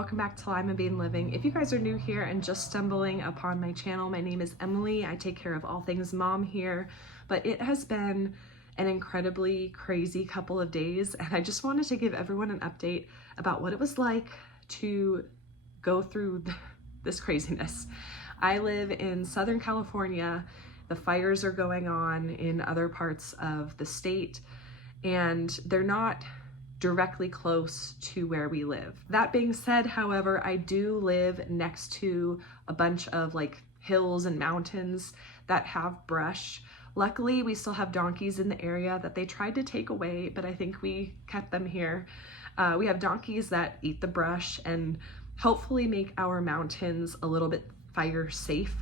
welcome back to Limabean Living. If you guys are new here and just stumbling upon my channel, my name is Emily. I take care of all things mom here, but it has been an incredibly crazy couple of days, and I just wanted to give everyone an update about what it was like to go through this craziness. I live in Southern California. The fires are going on in other parts of the state, and they're not directly close to where we live. That being said, however, I do live next to a bunch of like hills and mountains that have brush. Luckily, we still have donkeys in the area that they tried to take away, but I think we kept them here. We have donkeys that eat the brush and hopefully make our mountains a little bit fire safe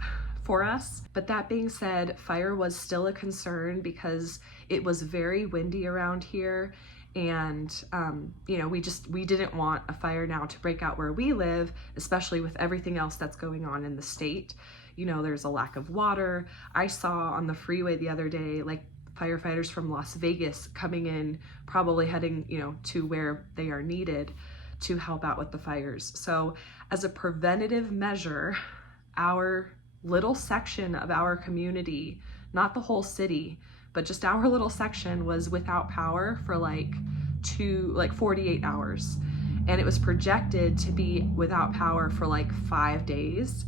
for us. But that being said, fire was still a concern because it was very windy around here. And, we didn't want a fire now to break out where we live, especially with everything else that's going on in the state. You know, there's a lack of water. I saw on the freeway the other day, like firefighters from Las Vegas coming in, probably heading, to where they are needed to help out with the fires. So as a preventative measure, our little section of our community, not the whole city, but just our little section was without power for like 48 hours. And it was projected to be without power for like 5 days.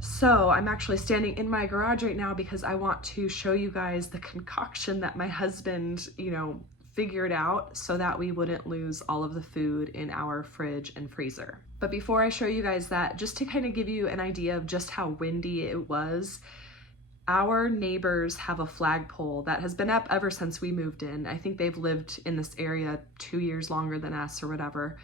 So I'm actually standing in my garage right now because I want to show you guys the concoction that my husband, figured out so that we wouldn't lose all of the food in our fridge and freezer. But before I show you guys that, just to kind of give you an idea of just how windy it was, our neighbors have a flagpole that has been up ever since we moved in. I think they've lived in this area 2 years longer than us or whatever.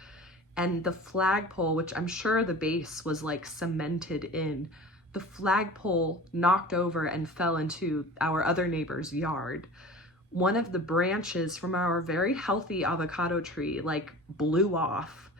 And the flagpole, which I'm sure the base was like cemented in, the flagpole knocked over and fell into our other neighbor's yard. One of the branches from our very healthy avocado tree like blew off,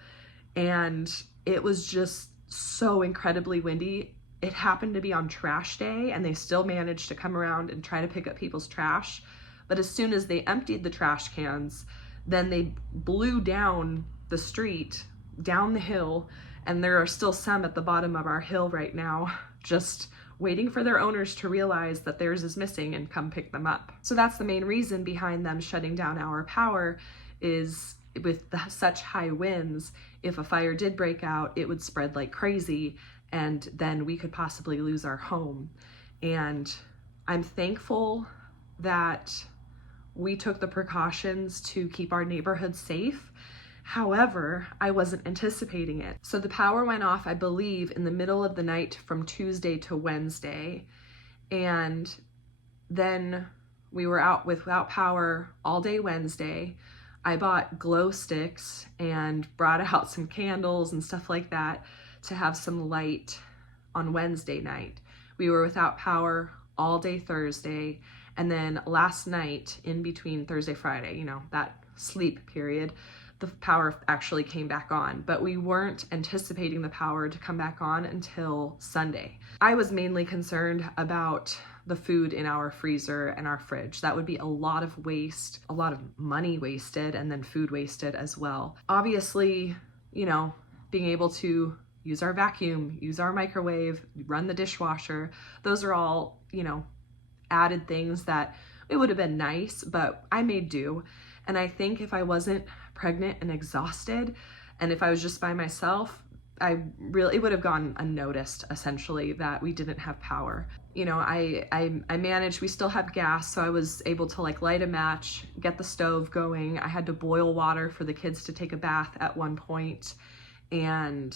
and it was just so incredibly windy. It happened to be on trash day, and they still managed to come around and try to pick up people's trash. But as soon as they emptied the trash cans, then they blew down the street, down the hill, and there are still some at the bottom of our hill right now, just waiting for their owners to realize that theirs is missing and come pick them up. So that's the main reason behind them shutting down our power, is with such high winds, if a fire did break out, it would spread like crazy, and then we could possibly lose our home. And I'm thankful that we took the precautions to keep our neighborhood safe. However, I wasn't anticipating it. So the power went off, I believe, in the middle of the night from Tuesday to Wednesday. And then we were out without power all day Wednesday. I bought glow sticks and brought out some candles and stuff like that to have some light on Wednesday night. We were without power all day Thursday. And then last night, in between Thursday, Friday, that sleep period, the power actually came back on, but we weren't anticipating the power to come back on until Sunday. I was mainly concerned about the food in our freezer and our fridge. That would be a lot of waste, a lot of money wasted, and then food wasted as well. Obviously, being able to use our vacuum, use our microwave, run the dishwasher, those are all, added things that it would have been nice, but I made do. And I think if I wasn't pregnant and exhausted, and if I was just by myself, it would have gone unnoticed, essentially, that we didn't have power. I managed, we still have gas, so I was able to like light a match, get the stove going. I had to boil water for the kids to take a bath at one point, and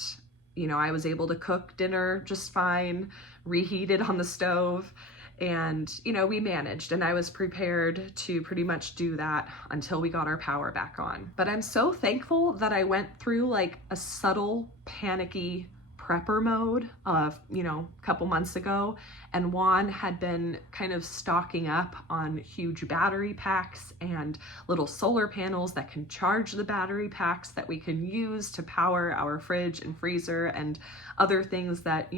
I was able to cook dinner just fine, reheat it on the stove. And, we managed, and I was prepared to pretty much do that until we got our power back on. But I'm so thankful that I went through like a subtle panicky prepper mode a couple months ago, and Juan had been kind of stocking up on huge battery packs and little solar panels that can charge the battery packs that we can use to power our fridge and freezer and other things that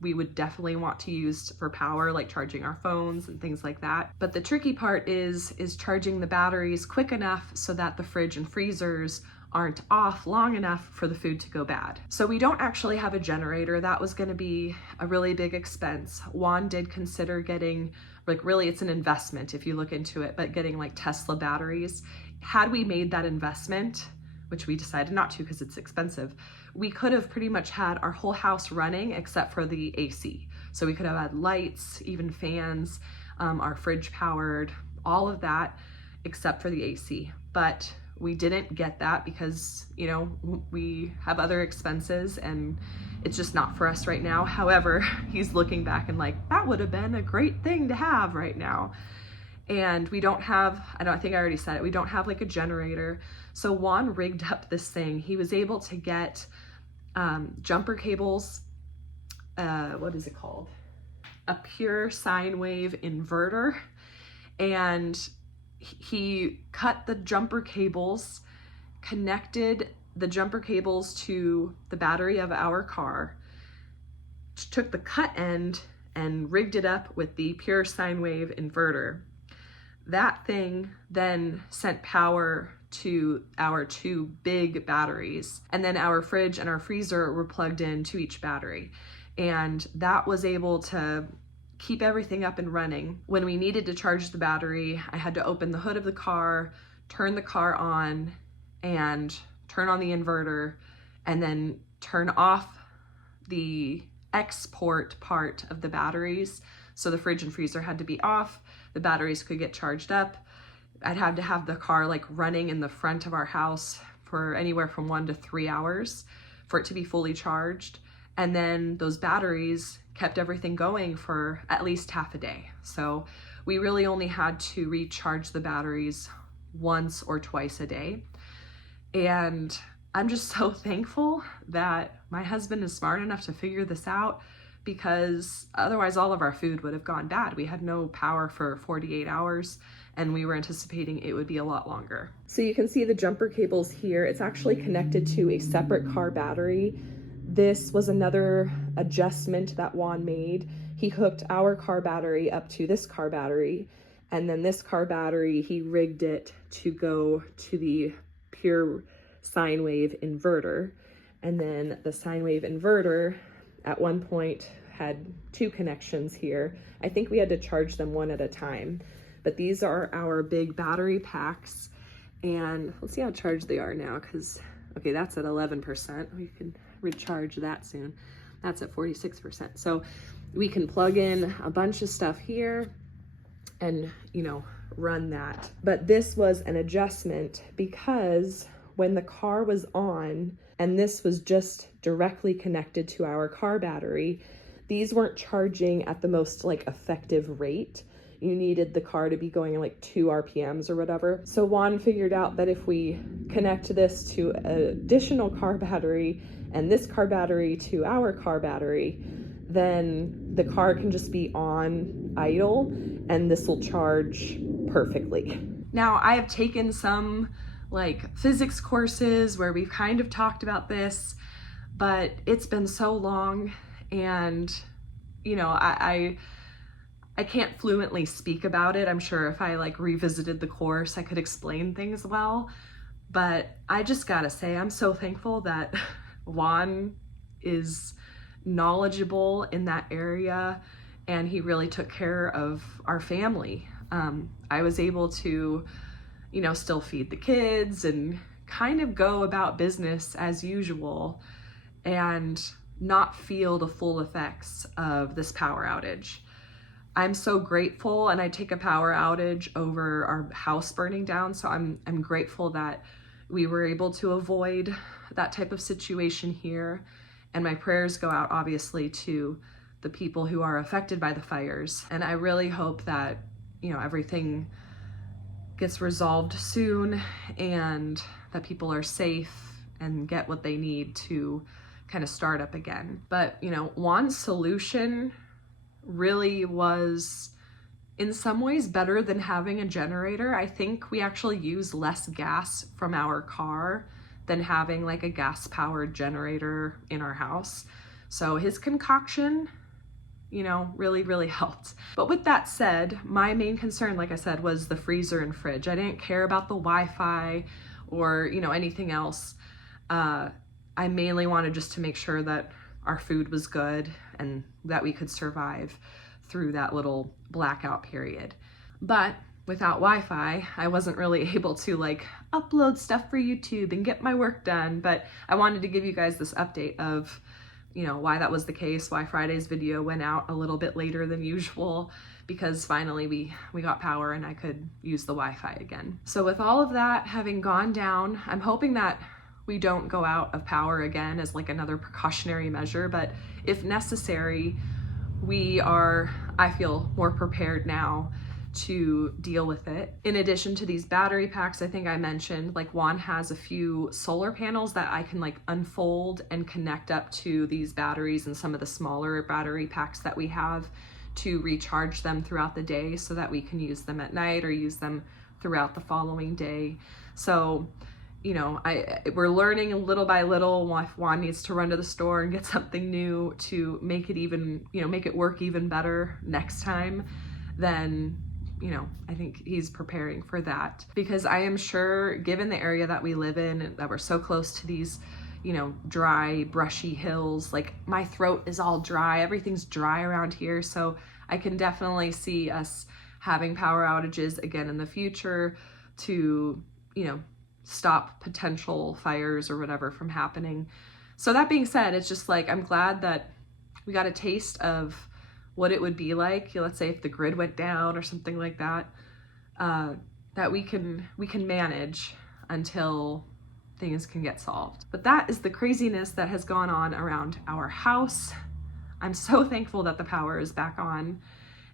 we would definitely want to use for power, like charging our phones and things like that. But the tricky part is charging the batteries quick enough so that the fridge and freezers aren't off long enough for the food to go bad. So we don't actually have a generator. That was going to be a really big expense. Juan did consider getting, like, really it's an investment if you look into it, but getting like Tesla batteries. Had we made that investment, which we decided not to because it's expensive, we could have pretty much had our whole house running except for the AC. So we could have had lights, even fans, our fridge powered, all of that except for the AC. But we didn't get that because, you know, we have other expenses and it's just not for us right now. However, he's looking back and like, that would have been a great thing to have right now. And we don't have, I think I already said it, we don't have like a generator. So Juan rigged up this thing. He was able to get jumper cables, what is it called? A pure sine wave inverter. And he cut the jumper cables, connected the jumper cables to the battery of our car, took the cut end and rigged it up with the pure sine wave inverter. That thing then sent power to our 2 big batteries, and then our fridge and our freezer were plugged into each battery. And that was able to keep everything up and running. When we needed to charge the battery, I had to open the hood of the car, turn the car on, and turn on the inverter, and then turn off the export part of the batteries. So the fridge and freezer had to be off, the batteries could get charged up. I'd have to have the car like running in the front of our house for anywhere from 1 to 3 hours for it to be fully charged. And then those batteries kept everything going for at least half a day. So we really only had to recharge the batteries once or twice a day. And I'm just so thankful that my husband is smart enough to figure this out, because otherwise all of our food would have gone bad. We had no power for 48 hours and we were anticipating it would be a lot longer. So you can see the jumper cables here. It's actually connected to a separate car battery. This was another adjustment that Juan made. He hooked our car battery up to this car battery, and then this car battery, he rigged it to go to the pure sine wave inverter. And then the sine wave inverter at one point had 2 connections here. I think we had to charge them one at a time, but these are our big battery packs. And let's see how charged they are now, because okay, that's at 11%. We can recharge that soon. That's at 46%. So we can plug in a bunch of stuff here and, you know, run that. But this was an adjustment because when the car was on and this was just directly connected to our car battery, these weren't charging at the most like effective rate. You needed the car to be going like 2 RPMs or whatever. So Juan figured out that if we connect this to an additional car battery and this car battery to our car battery, then the car can just be on idle and this will charge perfectly. Now, I have taken some like physics courses where we've kind of talked about this, but it's been so long and, you know, I can't fluently speak about it. I'm sure if I like revisited the course, I could explain things well, but I just gotta say, I'm so thankful that Juan is knowledgeable in that area and he really took care of our family. I was able to, you know, still feed the kids and kind of go about business as usual and not feel the full effects of this power outage. I'm so grateful, and I take a power outage over our house burning down. So I'm grateful that we were able to avoid that type of situation here. And my prayers go out obviously to the people who are affected by the fires. And I really hope that, you know, everything gets resolved soon and that people are safe and get what they need to kind of start up again. But, you know, Juan's solution really was in some ways better than having a generator. I think we actually use less gas from our car than having like a gas powered generator in our house. So his concoction, you know, really helped. But with that said, my main concern, like I said, was the freezer and fridge. I didn't care about the Wi-Fi or, you know, anything else. I mainly wanted just to make sure that our food was good and that we could survive through that little blackout period. But without Wi-Fi, I wasn't really able to like upload stuff for YouTube and get my work done. But I wanted to give you guys this update of, you know, why that was the case, why Friday's video went out a little bit later than usual, because finally we got power and I could use the Wi-Fi again. So with all of that having gone down, I'm hoping that we don't go out of power again as like another precautionary measure, but if necessary, I feel more prepared now to deal with it. In addition to these battery packs, I think I mentioned, like Juan has a few solar panels that I can like unfold and connect up to these batteries and some of the smaller battery packs that we have to recharge them throughout the day so that we can use them at night or use them throughout the following day. So, you know, we're learning little by little. If Juan needs to run to the store and get something new to make it even, you know, make it work even better next time, then, you know, I think he's preparing for that. Because I am sure, given the area that we live in, that we're so close to these, you know, dry, brushy hills, like my throat is all dry, everything's dry around here. So I can definitely see us having power outages again in the future to, you know, stop potential fires or whatever from happening. So that being said, it's just like, I'm glad that we got a taste of what it would be like, let's say if the grid went down or something like that, that we can manage until things can get solved. But that is the craziness that has gone on around our house. I'm so thankful that the power is back on.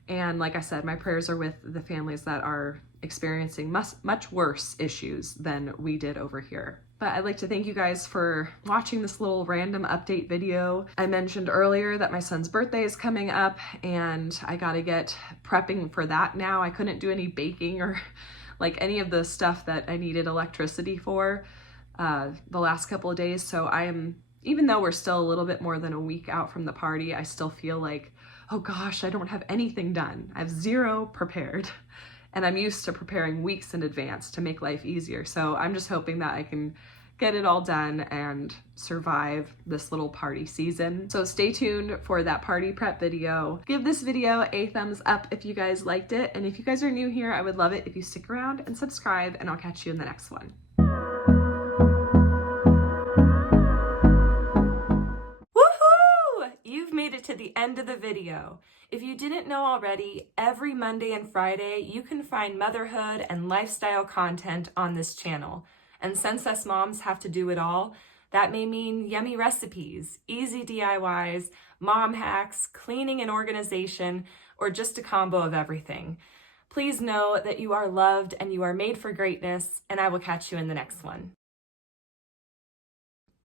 And like I said, my prayers are with the families that are experiencing much worse issues than we did over here. But I'd like to thank you guys for watching this little random update video. I mentioned earlier that my son's birthday is coming up and I gotta get prepping for that now. I couldn't do any baking or like any of the stuff that I needed electricity for the last couple of days. So even though we're still a little bit more than a week out from the party, I still feel like, oh gosh, I don't have anything done. I have zero prepared. And I'm used to preparing weeks in advance to make life easier. So I'm just hoping that I can get it all done and survive this little party season. So stay tuned for that party prep video. Give this video a thumbs up if you guys liked it. And if you guys are new here, I would love it if you stick around and subscribe, and I'll catch you in the next one. You've made it to the end of the video. If you didn't know already, every Monday and Friday, you can find motherhood and lifestyle content on this channel. And since us moms have to do it all, that may mean yummy recipes, easy DIYs, mom hacks, cleaning and organization, or just a combo of everything. Please know that you are loved and you are made for greatness, and I will catch you in the next one.